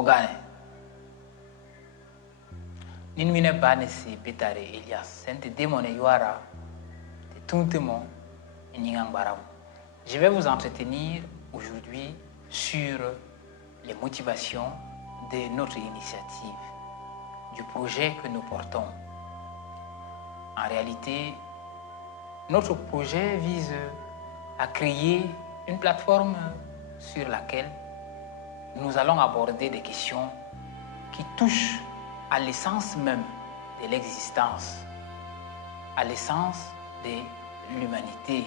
Ogane. Ninmine bane si Petare Elias. Sente démon et yuara. De tout témon et ningang baram. Je vais vous entretenir aujourd'hui sur les motivations de notre initiative, du projet que nous portons. En réalité, notre projet vise à créer une plateforme sur laquelle nous allons aborder des questions qui touchent à l'essence même de l'existence, à l'essence de l'humanité.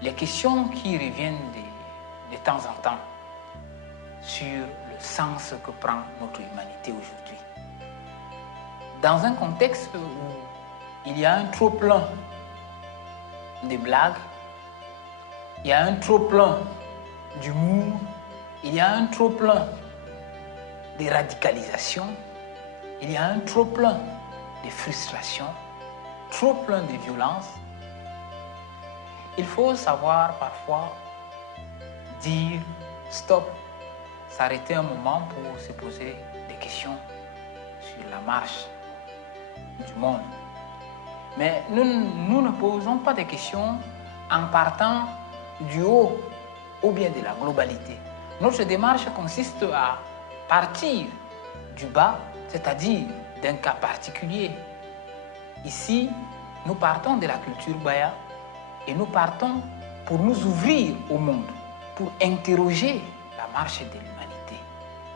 Les questions qui reviennent de temps en temps sur le sens que prend notre humanité aujourd'hui. Dans un contexte où il y a un trop-plein de blagues, il y a un trop-plein d'humour, il y a un trop-plein de radicalisation, il y a un trop-plein de frustration, trop-plein de violence. Il faut savoir parfois dire stop, s'arrêter un moment pour se poser des questions sur la marche du monde. Mais nous ne posons pas des questions en partant du haut ou bien de la globalité. Notre démarche consiste à partir du bas, c'est-à-dire d'un cas particulier. Ici, nous partons de la culture Baya et nous partons pour nous ouvrir au monde, pour interroger la marche de l'humanité.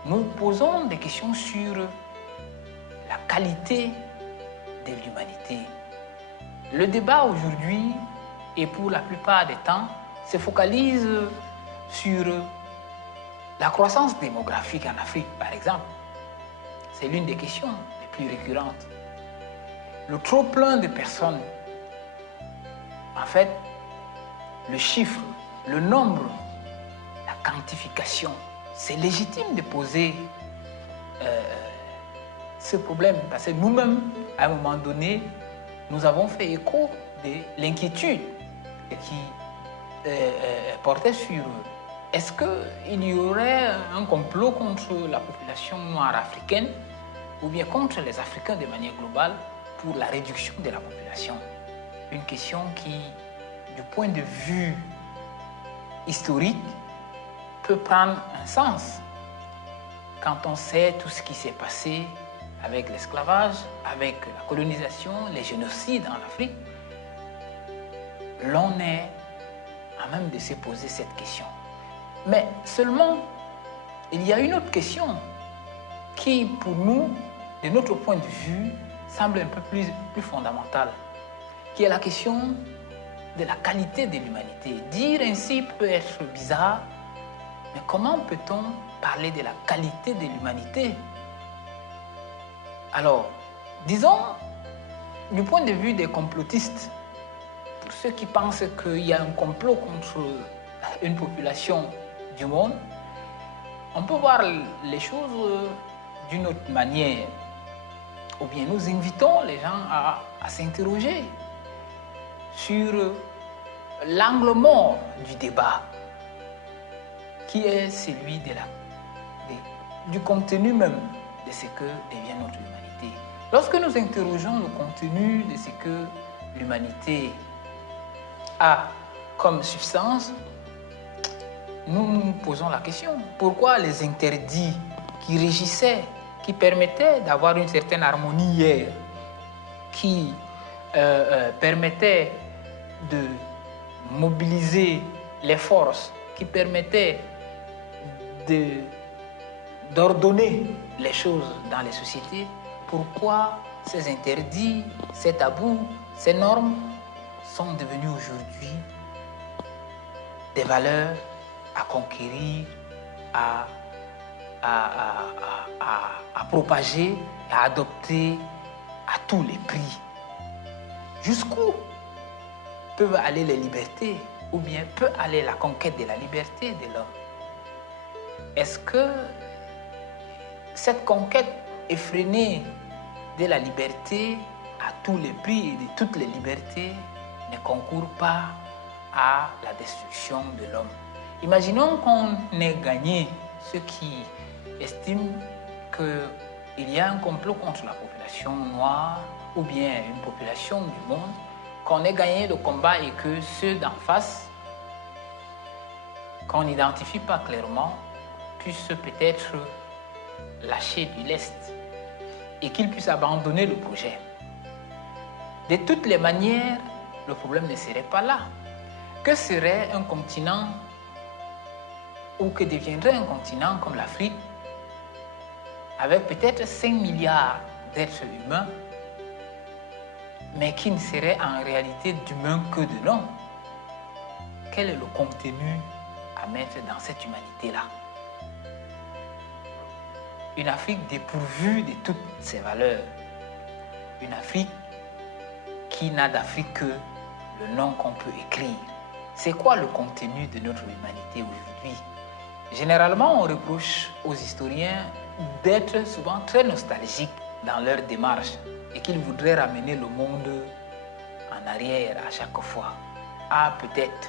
Nous posons des questions sur la qualité de l'humanité. Le débat aujourd'hui, et pour la plupart des temps, se focalise sur la croissance démographique en Afrique, par exemple. C'est l'une des questions les plus récurrentes. Le trop-plein de personnes, en fait, le chiffre, le nombre, la quantification, c'est légitime de poser ce problème. Parce que nous-mêmes, à un moment donné, nous avons fait écho de l'inquiétude qui portait sur est-ce qu'il y aurait un complot contre la population noire africaine ou bien contre les Africains de manière globale pour la réduction de la population. Une question qui, du point de vue historique, peut prendre un sens quand on sait tout ce qui s'est passé avec l'esclavage, avec la colonisation, les génocides en Afrique. L'on est à même de se poser cette question. Mais seulement, il y a une autre question qui, pour nous, de notre point de vue, semble un peu plus fondamentale, qui est la question de la qualité de l'humanité. Dire ainsi peut être bizarre, mais comment peut-on parler de la qualité de l'humanité? Alors, disons, du point de vue des complotistes, pour ceux qui pensent qu'il y a un complot contre une population du monde, on peut voir les choses d'une autre manière. Ou bien nous invitons les gens à s'interroger sur l'angle mort du débat, qui est celui du contenu même de ce que devient notre humanité. Lorsque nous interrogeons le contenu de ce que l'humanité a comme substance, nous nous posons la question, pourquoi les interdits qui régissaient, qui permettaient d'avoir une certaine harmonie hier, qui permettaient de mobiliser les forces, qui permettaient d'ordonner les choses dans les sociétés, pourquoi ces interdits, ces tabous, ces normes sont devenus aujourd'hui des valeurs à conquérir, à propager, à adopter à tous les prix. Jusqu'où peuvent aller les libertés ou bien peut aller la conquête de la liberté de l'homme? Est-ce que cette conquête effrénée de la liberté à tous les prix et de toutes les libertés ne concourt pas à la destruction de l'homme? Imaginons qu'on ait gagné ceux qui estiment qu'il y a un complot contre la population noire ou bien une population du monde, qu'on ait gagné le combat et que ceux d'en face, qu'on n'identifie pas clairement, puissent peut-être lâcher du lest et qu'ils puissent abandonner le projet. De toutes les manières, le problème ne serait pas là. Que serait un continent ou que deviendrait un continent comme l'Afrique avec peut-être 5 milliards d'êtres humains, mais qui ne serait en réalité d'humains que de nom? Quel est le contenu à mettre dans cette humanité-là? Une Afrique dépourvue de toutes ses valeurs. Une Afrique qui n'a d'Afrique que le nom qu'on peut écrire. C'est quoi le contenu de notre humanité aujourd'hui? Généralement, on reproche aux historiens d'être souvent très nostalgiques dans leur démarche et qu'ils voudraient ramener le monde en arrière à chaque fois. Ah, peut-être,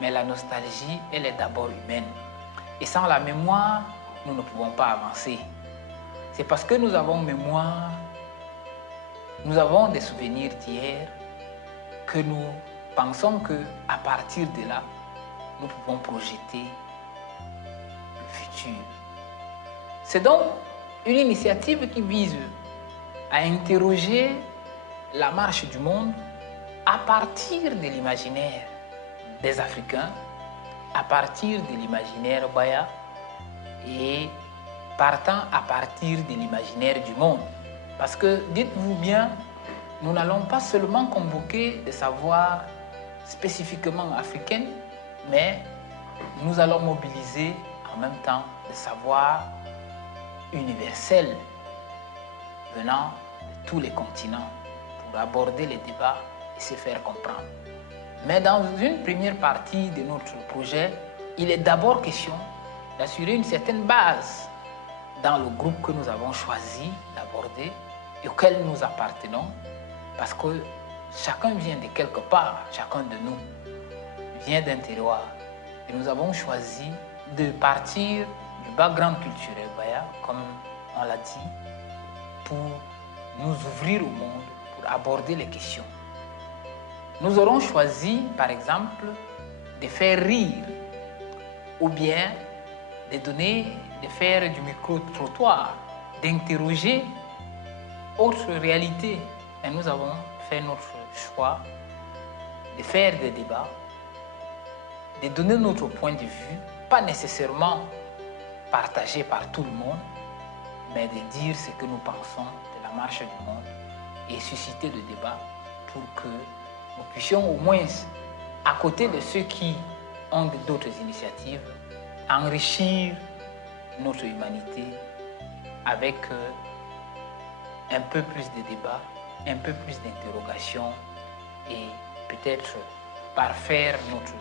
mais la nostalgie, elle est d'abord humaine. Et sans la mémoire, nous ne pouvons pas avancer. C'est parce que nous avons mémoire, nous avons des souvenirs d'hier, que nous pensons qu'à partir de là, nous pouvons projeter le futur. C'est donc une initiative qui vise à interroger la marche du monde à partir de l'imaginaire des Africains, à partir de l'imaginaire Baya et partant à partir de l'imaginaire du monde. Parce que, dites-vous bien, nous n'allons pas seulement convoquer des savoirs spécifiquement africains, mais nous allons mobiliser en même temps des savoirs universels venant de tous les continents pour aborder les débats et se faire comprendre. Mais dans une première partie de notre projet, il est d'abord question d'assurer une certaine base dans le groupe que nous avons choisi d'aborder et auquel nous appartenons, parce que chacun vient de quelque part, chacun de nous vient d'un terroir. Et nous avons choisi de partir du background culturel Baya, comme on l'a dit, pour nous ouvrir au monde, pour aborder les questions. Nous aurons choisi, par exemple, de faire rire ou bien de faire du micro-trottoir, d'interroger autre réalité. Et nous avons fait notre choix de faire des débats, de donner notre point de vue, pas nécessairement partagé par tout le monde, mais de dire ce que nous pensons de la marche du monde et susciter le débat pour que nous puissions au moins, à côté de ceux qui ont d'autres initiatives, enrichir notre humanité avec un peu plus de débats, un peu plus d'interrogations et peut-être parfaire notre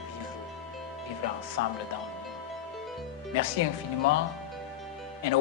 vivre ensemble dans le monde. Merci infiniment. En